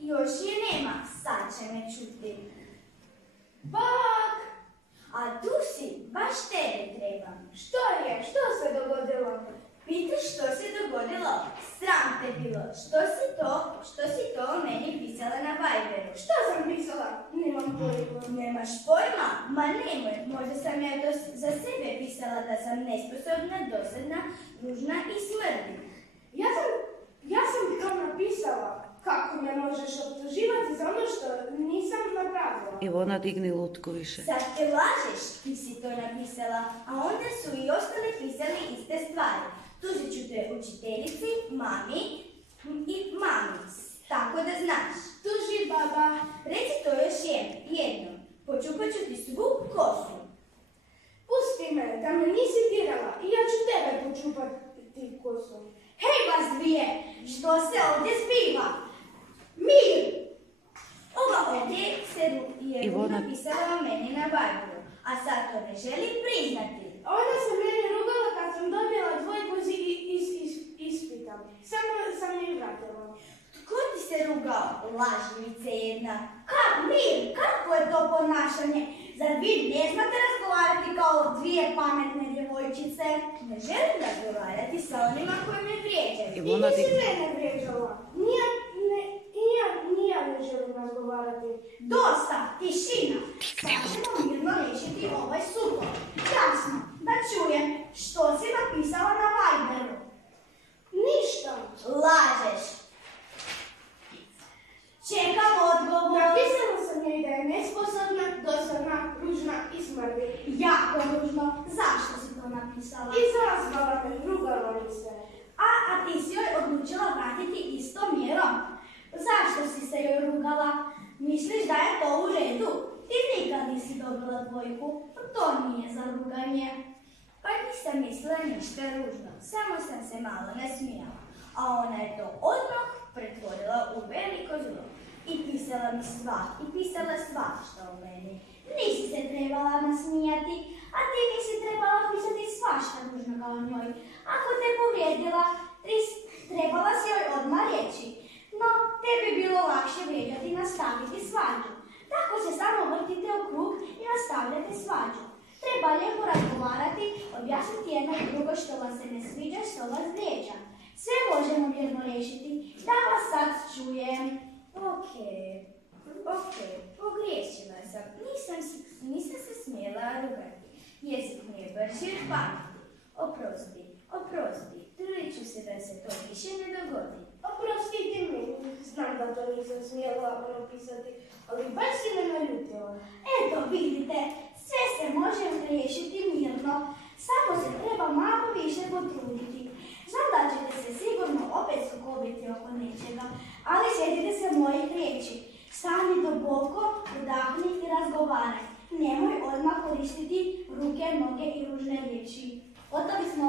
još je nema, sad će me čuti. Bok! A tu si, baš tebe trebam. Što je? Što se dogodilo? Pitaš što se dogodilo? Sram te bilo. Što si to meni pisala na Viberu? Što sam pisala? Nemam pojma. Nemaš pojma? Ma nemoj, možda sam ja to za sebe pisala da sam nesposobna, dosadna, ružna i smrdim. Ja sam to napisala. Kako me možeš optuživati za ono što nisam napravila? Ivona, digni lutku više. Sad te lažeš, ti si to napisala, a onda su i ostali pisali iste stvari. Tužit ću te učiteljici, mami i mami, tako da znaš. Tuži, baba. Reci to još jednom, počupat ću ti svu kosu. Pusti me, da me nisi dirala i ja ću tebe počupati kosu. Hej vas dvije, što se ovdje zbiva? Mir! Ova ovdje je napisala meni na Viberu, a sad to ne želi priznati. Ona se meni rugala kad sam dobila dvojku iz ispita. Samo sam je vratila. Tko ti se rugao, lažljivice jedna? Mir, kako je to ponašanje? Zar vi ne znate razgovarati kao dvije pametne djevojčice? Ne želim razgovarati sa onima koji me vrijeđaju. I ti si mene vrijeđala. Ja ne želim razgovarati. Dosta, tišina. Sad ćemo mirno riješiti ovaj sukob. Jasno, da čujem što si napisala na Viberu. Ništa. Lažeš. Čekam odgovor. Napisala sam joj da je nesposobna, dosadna, ružna i smrdi. Jako ružno. Zašto si to napisala? Izazvala me, rugala mi se. A ti si joj odlučila vratiti istom mjerom? Zašto si se joj rugala? Misliš da je to u redu? Ti nikad nisi dobila dvojku. To nije za ruganje. Pa nisam mislila ništa ružno. Samo sam se malo nasmijala. A ona je to odmah pretvorila u veliko zlo. I pisala svašta o meni. Nisi se trebala nasmijati, a ti nisi trebala pisati svašta ružno kao njoj. Ako te povrijedila, trebala si joj odmah reći. No, tebi bilo lakše vrijeđati i nastaviti svađu. Tako se samo vrtite u krug i nastavljate svađu. Treba lijepo razgovarati, objasniti jedno i drugo što vas se ne sviđa, što vas vrijeđa. Sve možemo mirno riješiti, da vas sad čujem. Ok, pogriješila sam. Nisam se smjela rugati. Jezik mi je brži od pameti. Oprosti, trudit ću se da se to više ne dogodi. Oprostite mi, znam da to nisam smjela napisati, ali baš si me naljutila. Eto, vidite, sve se može riješiti mirno, samo se treba malo više potruditi. Znam da ćete se sigurno opet sukobiti oko nečega, ali sjetite se mojih riječi. Stani duboko, udahni i razgovaraj. Nemoj odmah koristiti ruke, noge i ružne riječi. Gotovi smo.